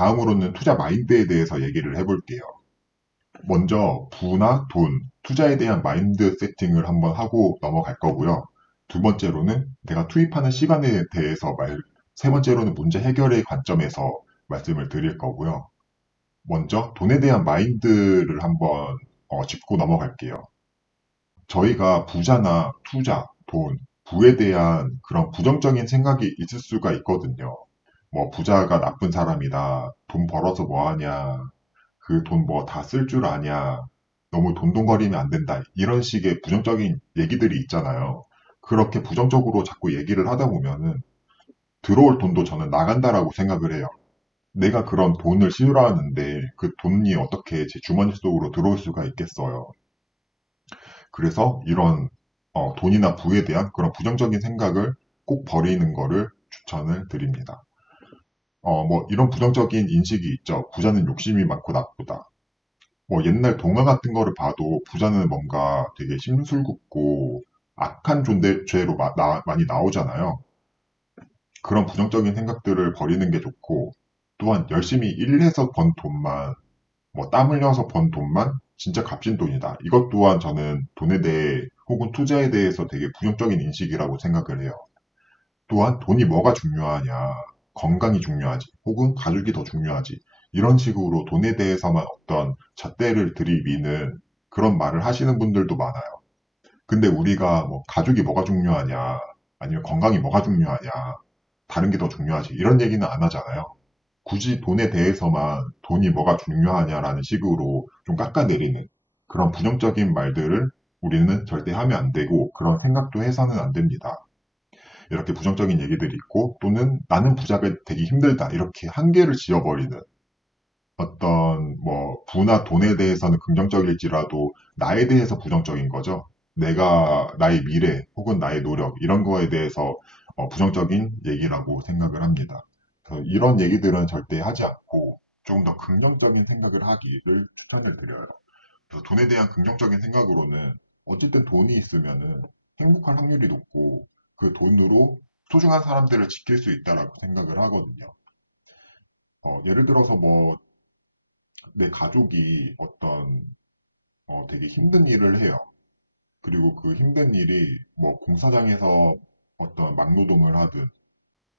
다음으로는 투자 마인드에 대해서 얘기를 해볼게요. 먼저 부나 돈, 투자에 대한 마인드 세팅을 한번 하고 넘어갈 거고요. 두 번째로는 내가 투입하는 시간에 대해서 세 번째로는 문제 해결의 관점에서 말씀을 드릴 거고요. 먼저 돈에 대한 마인드를 한번 짚고 넘어갈게요. 저희가 부자나 투자, 돈, 부에 대한 그런 부정적인 생각이 있을 수가 있거든요. 뭐 부자가 나쁜 사람이다. 돈 벌어서 뭐 하냐. 그 돈 뭐 다 쓸 줄 아냐. 너무 돈돈거리면 안 된다. 이런 식의 부정적인 얘기들이 있잖아요. 그렇게 부정적으로 자꾸 얘기를 하다 보면은 들어올 돈도 저는 나간다라고 생각을 해요. 내가 그런 돈을 싫어하는데 그 돈이 어떻게 제 주머니 속으로 들어올 수가 있겠어요. 그래서 이런 돈이나 부에 대한 그런 부정적인 생각을 꼭 버리는 거를 추천을 드립니다. 뭐 이런 부정적인 인식이 있죠. 부자는 욕심이 많고 나쁘다. 뭐 옛날 동화 같은 거를 봐도 부자는 뭔가 되게 심술궂고 악한 존재로 많이 나오잖아요. 그런 부정적인 생각들을 버리는 게 좋고 또한 열심히 일해서 번 돈만 뭐 땀 흘려서 번 돈만 진짜 값진 돈이다. 이것 또한 저는 돈에 대해 혹은 투자에 대해서 되게 부정적인 인식이라고 생각을 해요. 또한 돈이 뭐가 중요하냐, 건강이 중요하지, 혹은 가족이 더 중요하지. 이런 식으로 돈에 대해서만 어떤 잣대를 들이미는 그런 말을 하시는 분들도 많아요. 근데 우리가 뭐 가족이 뭐가 중요하냐, 아니면 건강이 뭐가 중요하냐, 다른 게 더 중요하지. 이런 얘기는 안 하잖아요. 굳이 돈에 대해서만 돈이 뭐가 중요하냐라는 식으로 좀 깎아내리는 그런 부정적인 말들을 우리는 절대 하면 안 되고 그런 생각도 해서는 안 됩니다. 이렇게 부정적인 얘기들이 있고 또는 나는 부자가 되기 힘들다 이렇게 한계를 지어버리는 어떤 뭐 부나 돈에 대해서는 긍정적일지라도 나에 대해서 부정적인 거죠. 내가 나의 미래 혹은 나의 노력 이런 거에 대해서 부정적인 얘기라고 생각을 합니다. 그래서 이런 얘기들은 절대 하지 않고 조금 더 긍정적인 생각을 하기를 추천을 드려요. 그래서 돈에 대한 긍정적인 생각으로는 어쨌든 돈이 있으면은 행복할 확률이 높고 그 돈으로 소중한 사람들을 지킬 수 있다라고 생각을 하거든요. 예를 들어서 뭐 내 가족이 어떤 되게 힘든 일을 해요. 그리고 그 힘든 일이 뭐 공사장에서 어떤 막노동을 하든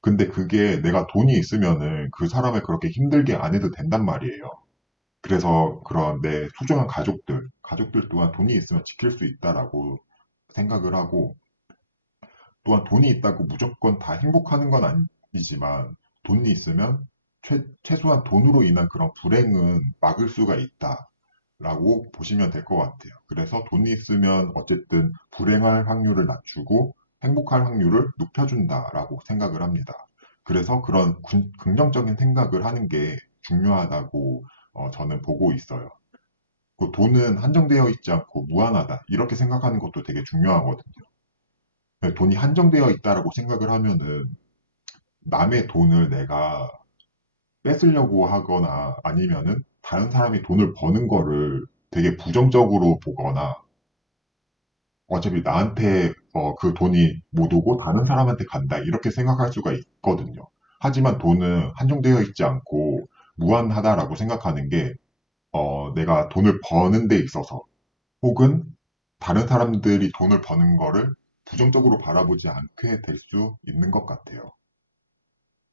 근데 그게 내가 돈이 있으면은 그 사람을 그렇게 힘들게 안 해도 된단 말이에요. 그래서 그런 내 소중한 가족들 또한 돈이 있으면 지킬 수 있다라고 생각을 하고 또한 돈이 있다고 무조건 다 행복하는 건 아니지만 돈이 있으면 최소한 돈으로 인한 그런 불행은 막을 수가 있다라고 보시면 될 것 같아요. 그래서 돈이 있으면 어쨌든 불행할 확률을 낮추고 행복할 확률을 높여준다라고 생각을 합니다. 그래서 그런 긍정적인 생각을 하는 게 중요하다고 저는 보고 있어요. 그 돈은 한정되어 있지 않고 무한하다. 이렇게 생각하는 것도 되게 중요하거든요. 돈이 한정되어 있다라고 생각을 하면은 남의 돈을 내가 뺏으려고 하거나 아니면은 다른 사람이 돈을 버는 거를 되게 부정적으로 보거나 어차피 나한테 그 돈이 못 오고 다른 사람한테 간다 이렇게 생각할 수가 있거든요. 하지만 돈은 한정되어 있지 않고 무한하다라고 생각하는 게 내가 돈을 버는 데 있어서 혹은 다른 사람들이 돈을 버는 거를 부정적으로 바라보지 않게 될 수 있는 것 같아요.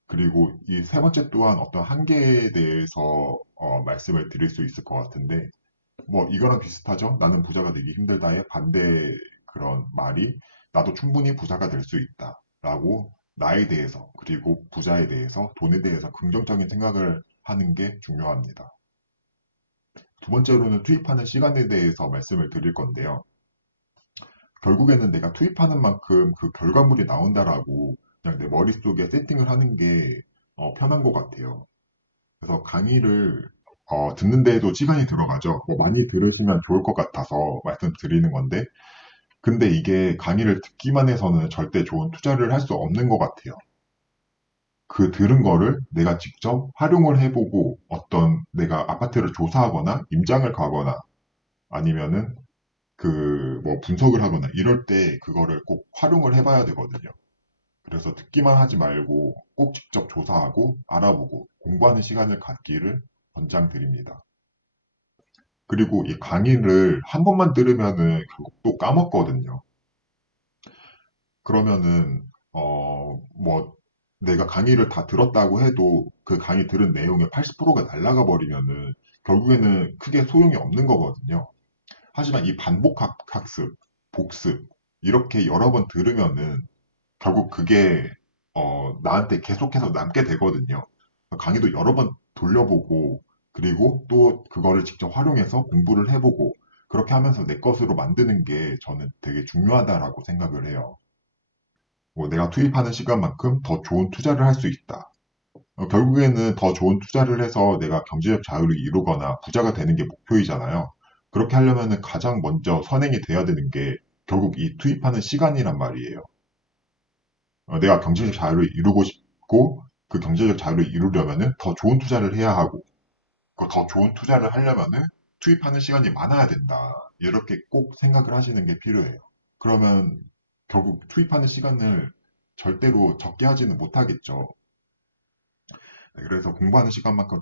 그리고 이 세 번째 또한 어떤 한계에 대해서 말씀을 드릴 수 있을 것 같은데, 뭐 이거랑 비슷하죠? 나는 부자가 되기 힘들다의 반대 그런 말이 나도 충분히 부자가 될 수 있다. 라고 나에 대해서, 그리고 부자에 대해서, 돈에 대해서 긍정적인 생각을 하는 게 중요합니다. 두 번째로는 투입하는 시간에 대해서 말씀을 드릴 건데요. 결국에는 내가 투입하는 만큼 그 결과물이 나온다라고 그냥 내 머릿속에 세팅을 하는 게 편한 것 같아요. 그래서 강의를 듣는 데에도 시간이 들어가죠. 뭐 많이 들으시면 좋을 것 같아서 말씀드리는 건데, 근데 이게 강의를 듣기만 해서는 절대 좋은 투자를 할 수 없는 것 같아요. 그 들은 거를 내가 직접 활용을 해보고 어떤 내가 아파트를 조사하거나 임장을 가거나 아니면은 그 뭐 분석을 하거나 이럴 때 그거를 꼭 활용을 해봐야 되거든요. 그래서 듣기만 하지 말고 꼭 직접 조사하고 알아보고 공부하는 시간을 갖기를 권장드립니다. 그리고 이 강의를 한 번만 들으면은 결국 또 까먹거든요. 그러면은 뭐 내가 강의를 다 들었다고 해도 그 강의 들은 내용의 80%가 날아가 버리면은 결국에는 크게 소용이 없는 거거든요. 하지만 이 반복 학습, 복습 이렇게 여러 번 들으면은 결국 그게 나한테 계속해서 남게 되거든요. 강의도 여러 번 돌려보고 그리고 또 그거를 직접 활용해서 공부를 해보고 그렇게 하면서 내 것으로 만드는 게 저는 되게 중요하다라고 생각을 해요. 뭐 내가 투입하는 시간만큼 더 좋은 투자를 할 수 있다. 결국에는 더 좋은 투자를 해서 내가 경제적 자유를 이루거나 부자가 되는 게 목표이잖아요. 그렇게 하려면 가장 먼저 선행이 돼야 되는 게 결국 이 투입하는 시간이란 말이에요. 내가 경제적 자유를 이루고 싶고 그 경제적 자유를 이루려면은 더 좋은 투자를 해야 하고 그 더 좋은 투자를 하려면은 투입하는 시간이 많아야 된다. 이렇게 꼭 생각을 하시는 게 필요해요. 그러면 결국 투입하는 시간을 절대로 적게 하지는 못하겠죠. 네, 그래서 공부하는 시간만큼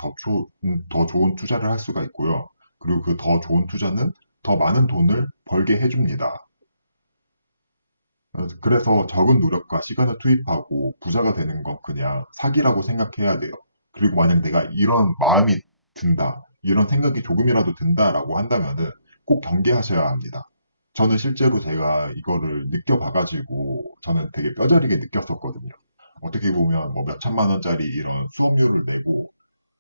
더 좋은 투자를 할 수가 있고요. 그리고 그 더 좋은 투자는 더 많은 돈을 벌게 해줍니다. 그래서 적은 노력과 시간을 투입하고 부자가 되는 건 그냥 사기라고 생각해야 돼요. 그리고 만약 내가 이런 마음이 든다, 이런 생각이 조금이라도 든다라고 한다면은 꼭 경계하셔야 합니다. 저는 실제로 제가 이거를 느껴봐가지고 저는 되게 뼈저리게 느꼈었거든요. 어떻게 보면 뭐 몇 천만 원짜리 이런 수업료를 내고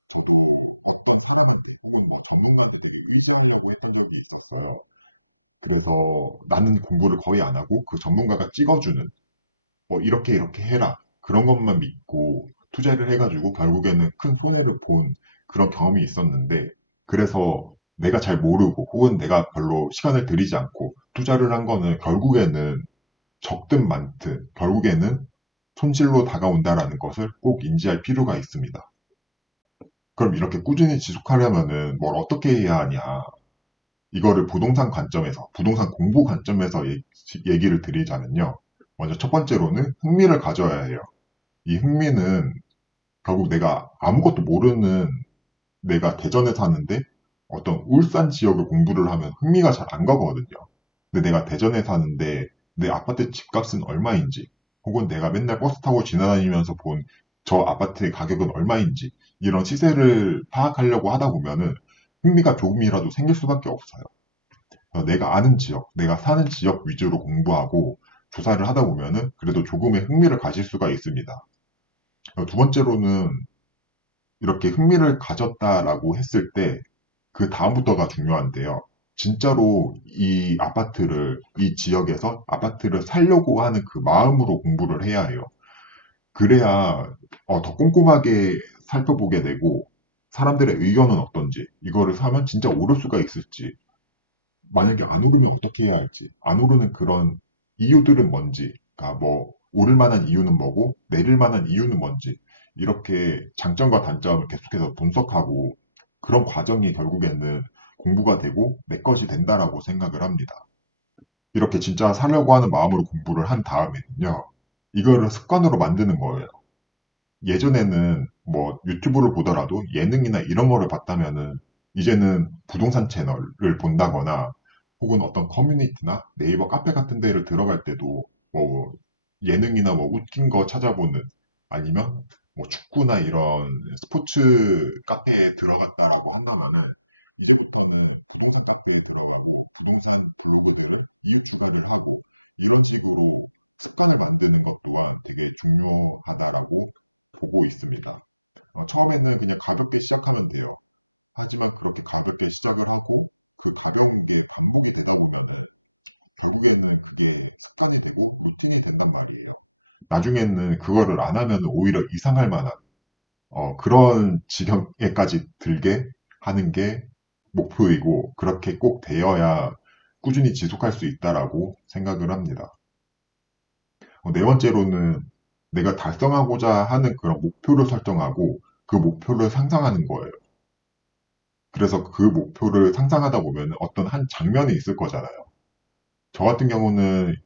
저도 어떤 사람들 혹은 뭐 전문가들이 의견하고 했던 적이 있었어요. 그래서 나는 공부를 거의 안 하고 그 전문가가 찍어주는 뭐 이렇게 이렇게 해라 그런 것만 믿고 투자를 해가지고 결국에는 큰 손해를 본 그런 경험이 있었는데 그래서 내가 잘 모르고 혹은 내가 별로 시간을 들이지 않고 투자를 한 거는 결국에는 적든 많든 결국에는 손실로 다가온다라는 것을 꼭 인지할 필요가 있습니다. 그럼 이렇게 꾸준히 지속하려면은 뭘 어떻게 해야 하냐? 이거를 부동산 관점에서, 부동산 공부 관점에서 얘기를 드리자면요. 먼저 첫 번째로는 흥미를 가져야 해요. 이 흥미는 결국 내가 아무것도 모르는 내가 대전에 사는데 어떤 울산 지역을 공부를 하면 흥미가 잘 안 가거든요. 근데 내가 대전에 사는데 내 아파트 집값은 얼마인지 혹은 내가 맨날 버스 타고 지나다니면서 본 저 아파트의 가격은 얼마인지 이런 시세를 파악하려고 하다 보면은 흥미가 조금이라도 생길 수밖에 없어요. 내가 아는 지역, 내가 사는 지역 위주로 공부하고 조사를 하다 보면은 그래도 조금의 흥미를 가질 수가 있습니다. 두 번째로는 이렇게 흥미를 가졌다라고 했을 때 그 다음부터가 중요한데요. 진짜로 이 아파트를, 이 지역에서 아파트를 살려고 하는 그 마음으로 공부를 해야 해요. 그래야 더 꼼꼼하게 살펴보게 되고 사람들의 의견은 어떤지, 이거를 사면 진짜 오를 수가 있을지, 만약에 안 오르면 어떻게 해야 할지, 안 오르는 그런 이유들은 뭔지, 그러니까 뭐 오를 만한 이유는 뭐고 내릴 만한 이유는 뭔지 이렇게 장점과 단점을 계속해서 분석하고 그런 과정이 결국에는 공부가 되고 내 것이 된다라고 생각을 합니다. 이렇게 진짜 살려고 하는 마음으로 공부를 한 다음에는요, 이거를 습관으로 만드는 거예요. 예전에는 뭐 유튜브를 보더라도 예능이나 이런 거를 봤다면은 이제는 부동산 채널을 본다거나 혹은 어떤 커뮤니티나 네이버 카페 같은 데를 들어갈 때도 뭐 예능이나 뭐 웃긴 거 찾아보는 아니면 뭐 축구나 이런 스포츠 카페에 들어갔다라고 한다면은 이제부터는 부동산 카페에 들어가고 부동산 블로그들을 이웃투자를 하고 이런 식으로 습관을 만드는 것도가 되게 중요하다라고 보고 있습니다. 처음에는 그냥 가볍게 시작하면 돼요. 하지만 그렇게 가볍게 시작을 하고 그 가벼운 그 반복이 되는 거는 결국에는 이게 습관이 되고 루틴이 된단 말이에요. 나중에는 그거를 안 하면 오히려 이상할 만한 그런 지경에까지 들게 하는 게 목표이고 그렇게 꼭 되어야 꾸준히 지속할 수 있다라고 생각을 합니다. 네 번째로는 내가 달성하고자 하는 그런 목표를 설정하고 그 목표를 상상하는 거예요. 그래서 그 목표를 상상하다 보면 어떤 한 장면이 있을 거잖아요. 저 같은 경우는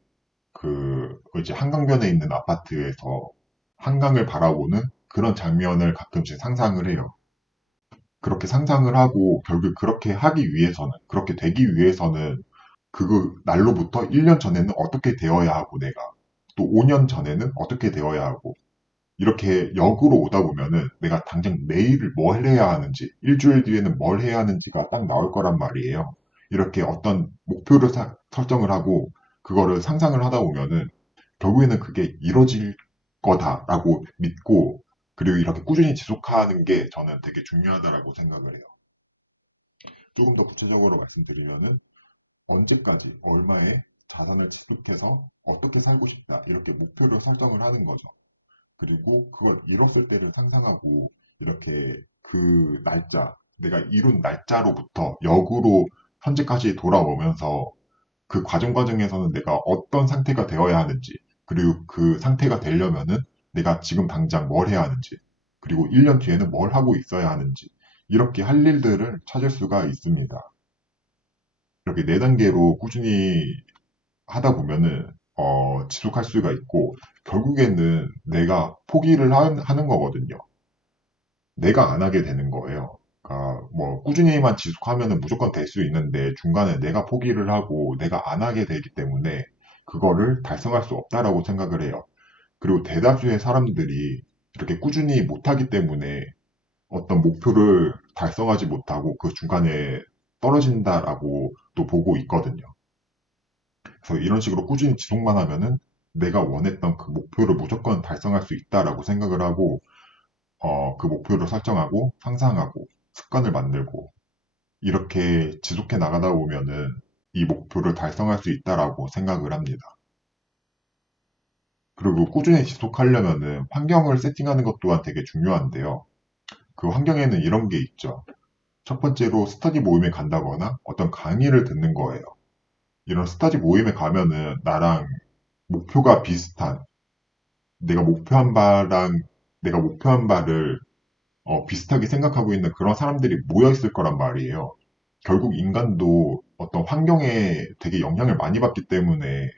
이제 한강변에 있는 아파트에서 한강을 바라보는 그런 장면을 가끔씩 상상을 해요. 그렇게 상상을 하고 결국 그렇게 하기 위해서는, 그렇게 되기 위해서는 그 날로부터 1년 전에는 어떻게 되어야 하고 내가 또 5년 전에는 어떻게 되어야 하고 이렇게 역으로 오다 보면은 내가 당장 내일 뭘 해야 하는지, 일주일 뒤에는 뭘 해야 하는지가 딱 나올 거란 말이에요. 이렇게 어떤 목표를 설정을 하고 그거를 상상을 하다 보면은 결국에는 그게 이뤄질 거다라고 믿고 그리고 이렇게 꾸준히 지속하는 게 저는 되게 중요하다라고 생각을 해요. 조금 더 구체적으로 말씀드리면은 언제까지 얼마의 자산을 지속해서 어떻게 살고 싶다 이렇게 목표를 설정을 하는 거죠. 그리고 그걸 이뤘을 때를 상상하고 이렇게 그 날짜, 내가 이룬 날짜로부터 역으로 현재까지 돌아오면서 그 과정에서는 내가 어떤 상태가 되어야 하는지, 그리고 그 상태가 되려면은 내가 지금 당장 뭘 해야 하는지, 그리고 1년 뒤에는 뭘 하고 있어야 하는지, 이렇게 할 일들을 찾을 수가 있습니다. 이렇게 4단계로 꾸준히 하다 보면은 지속할 수가 있고 결국에는 내가 포기를 하는 거거든요. 내가 안 하게 되는 거예요. 그러니까 뭐 꾸준히만 지속하면은 무조건 될 수 있는데 중간에 내가 포기를 하고 내가 안 하게 되기 때문에 그거를 달성할 수 없다라고 생각을 해요. 그리고 대다수의 사람들이 이렇게 꾸준히 못하기 때문에 어떤 목표를 달성하지 못하고 그 중간에 떨어진다라고 또 보고 있거든요. 그래서 이런 식으로 꾸준히 지속만 하면은 내가 원했던 그 목표를 무조건 달성할 수 있다라고 생각을 하고, 그 목표를 설정하고, 상상하고, 습관을 만들고, 이렇게 지속해 나가다 보면은 이 목표를 달성할 수 있다라고 생각을 합니다. 그리고 꾸준히 지속하려면은 환경을 세팅하는 것 또한 되게 중요한데요. 그 환경에는 이런 게 있죠. 첫 번째로 스터디 모임에 간다거나 어떤 강의를 듣는 거예요. 이런 스터디 모임에 가면은 나랑 목표가 비슷한 내가 목표한 바랑 내가 목표한 바를 비슷하게 생각하고 있는 그런 사람들이 모여 있을 거란 말이에요. 결국 인간도 어떤 환경에 되게 영향을 많이 받기 때문에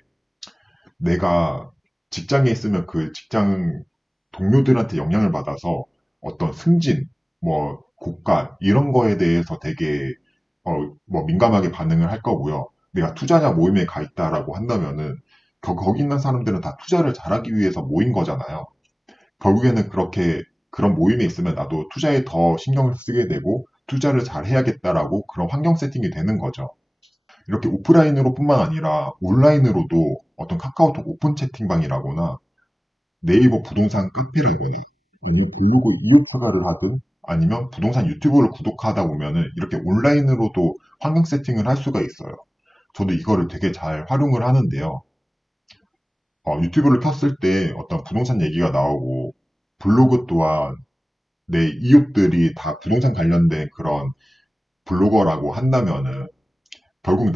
내가 직장에 있으면 그 직장 동료들한테 영향을 받아서 어떤 승진, 뭐 고가 이런 거에 대해서 되게 뭐 민감하게 반응을 할 거고요. 내가 투자자 모임에 가 있다라고 한다면은 거기 있는 사람들은 다 투자를 잘하기 위해서 모인 거잖아요. 결국에는 그렇게 그런 모임에 있으면 나도 투자에 더 신경을 쓰게 되고 투자를 잘 해야겠다라고 그런 환경 세팅이 되는 거죠. 이렇게 오프라인으로 뿐만 아니라 온라인으로도 어떤 카카오톡 오픈 채팅방이라거나 네이버 부동산 카페라거나 아니면 블로그 이웃 사과를 하든 아니면 부동산 유튜브를 구독하다 보면은 이렇게 온라인으로도 환경 세팅을 할 수가 있어요. 저도 이거를 되게 잘 활용을 하는데요. 유튜브를 켰을 때 어떤 부동산 얘기가 나오고 블로그 또한 내 이웃들이 다 부동산 관련된 그런 블로거라고 한다면은 결국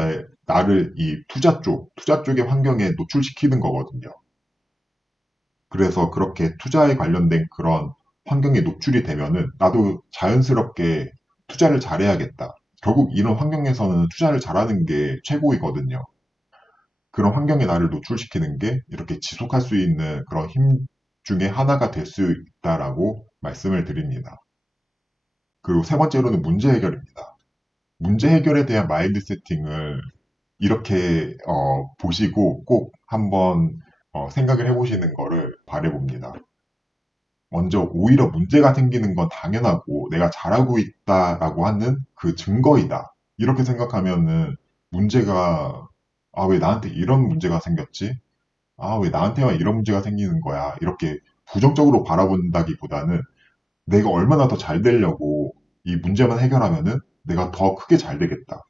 나를 이 투자 쪽의 환경에 노출시키는 거거든요. 그래서 그렇게 투자에 관련된 그런 환경에 노출이 되면은 나도 자연스럽게 투자를 잘해야겠다. 결국 이런 환경에서는 투자를 잘하는 게 최고이거든요. 그런 환경에 나를 노출시키는 게 이렇게 지속할 수 있는 그런 힘 중에 하나가 될 수 있다라고 말씀을 드립니다. 그리고 세 번째로는 문제 해결입니다. 문제 해결에 대한 마인드 세팅을 이렇게 보시고 꼭 한번 생각을 해보시는 거를 바라봅니다. 먼저 오히려 문제가 생기는 건 당연하고 내가 잘하고 있다라고 하는 그 증거이다. 이렇게 생각하면은 문제가 왜 나한테 이런 문제가 생겼지? 왜 나한테만 이런 문제가 생기는 거야? 이렇게 부정적으로 바라본다기보다는 내가 얼마나 더 잘 되려고 이 문제만 해결하면은 내가 더 크게 잘 되겠다.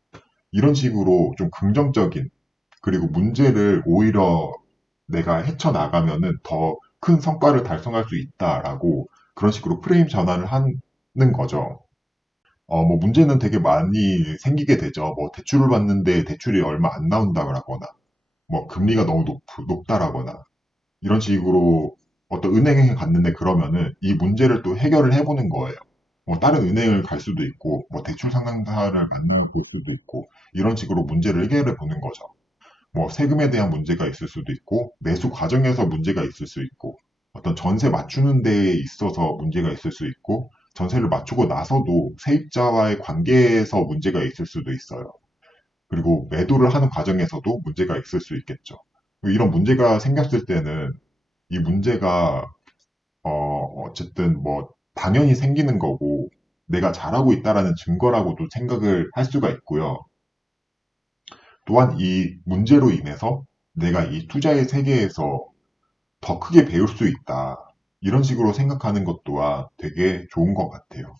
이런 식으로 좀 긍정적인 그리고 문제를 오히려 내가 헤쳐나가면은 더 큰 성과를 달성할 수 있다라고 그런 식으로 프레임 전환을 하는 거죠. 뭐 문제는 되게 많이 생기게 되죠. 뭐 대출을 받는데 대출이 얼마 안 나온다거나, 뭐 금리가 너무 높다라거나, 이런 식으로 어떤 은행에 갔는데 그러면은 이 문제를 또 해결을 해보는 거예요. 뭐 다른 은행을 갈 수도 있고, 뭐 대출 상담사를 만나볼 수도 있고, 이런 식으로 문제를 해결해 보는 거죠. 뭐 세금에 대한 문제가 있을 수도 있고, 매수 과정에서 문제가 있을 수 있고, 어떤 전세 맞추는 데에 있어서 문제가 있을 수 있고, 전세를 맞추고 나서도 세입자와의 관계에서 문제가 있을 수도 있어요. 그리고 매도를 하는 과정에서도 문제가 있을 수 있겠죠. 이런 문제가 생겼을 때는 이 문제가 어쨌든 뭐 당연히 생기는 거고 내가 잘하고 있다라는 증거라고도 생각을 할 수가 있고요. 또한 이 문제로 인해서 내가 이 투자의 세계에서 더 크게 배울 수 있다. 이런 식으로 생각하는 것 또한 되게 좋은 것 같아요.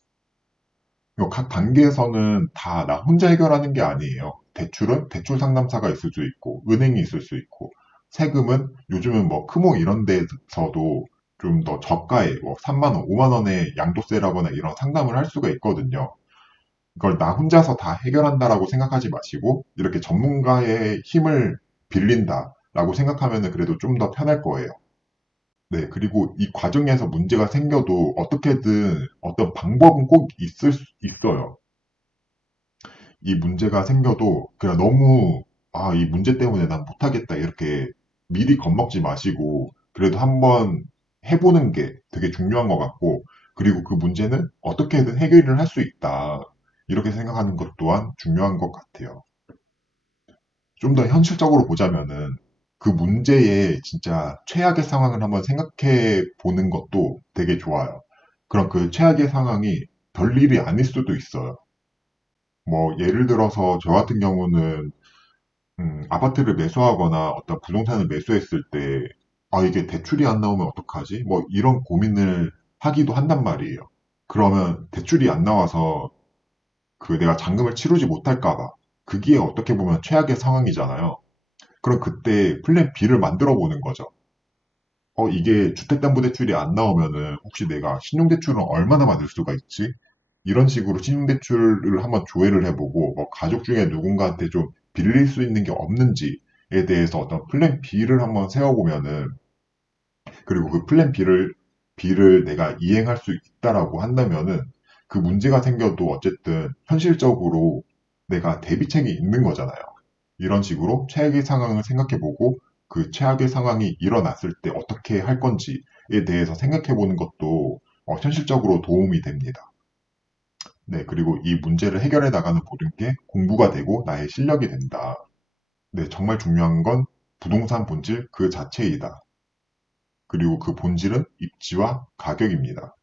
각 단계에서는 다 나 혼자 해결하는 게 아니에요. 대출은 대출 상담사가 있을 수 있고, 은행이 있을 수 있고, 세금은 요즘은 뭐 크모 이런 데서도 좀 더 저가에 뭐 3만 원, 5만 원의 양도세라거나 이런 상담을 할 수가 있거든요. 이걸 나 혼자서 다 해결한다라고 생각하지 마시고, 이렇게 전문가의 힘을 빌린다라고 생각하면 그래도 좀 더 편할 거예요. 네, 그리고 이 과정에서 문제가 생겨도 어떻게든 어떤 방법은 꼭 있어요. 이 문제가 생겨도 그냥 너무 이 문제 때문에 난 못하겠다 이렇게 미리 겁먹지 마시고 그래도 한번 해보는 게 되게 중요한 것 같고 그리고 그 문제는 어떻게든 해결을 할 수 있다 이렇게 생각하는 것 또한 중요한 것 같아요. 좀 더 현실적으로 보자면은 그 문제의 진짜 최악의 상황을 한번 생각해 보는 것도 되게 좋아요. 그럼 그 최악의 상황이 별일이 아닐 수도 있어요. 뭐 예를 들어서 저 같은 경우는 아파트를 매수하거나 어떤 부동산을 매수했을 때, 이게 대출이 안 나오면 어떡하지? 뭐 이런 고민을 하기도 한단 말이에요. 그러면 대출이 안 나와서 그 내가 잔금을 치르지 못할까 봐. 그게 어떻게 보면 최악의 상황이잖아요. 그럼 그때 플랜 B를 만들어 보는 거죠. 이게 주택담보대출이 안 나오면은 혹시 내가 신용대출은 얼마나 받을 수가 있지? 이런 식으로 신용대출을 한번 조회를 해보고, 뭐 가족 중에 누군가한테 좀 빌릴 수 있는 게 없는지에 대해서 어떤 플랜 B를 한번 세워보면은, 그리고 그 플랜 B를 내가 이행할 수 있다라고 한다면은, 그 문제가 생겨도 어쨌든 현실적으로 내가 대비책이 있는 거잖아요. 이런 식으로 최악의 상황을 생각해보고 그 최악의 상황이 일어났을 때 어떻게 할 건지에 대해서 생각해보는 것도 현실적으로 도움이 됩니다. 네, 그리고 이 문제를 해결해 나가는 모든 게 공부가 되고 나의 실력이 된다. 네, 정말 중요한 건 부동산 본질 그 자체이다. 그리고 그 본질은 입지와 가격입니다.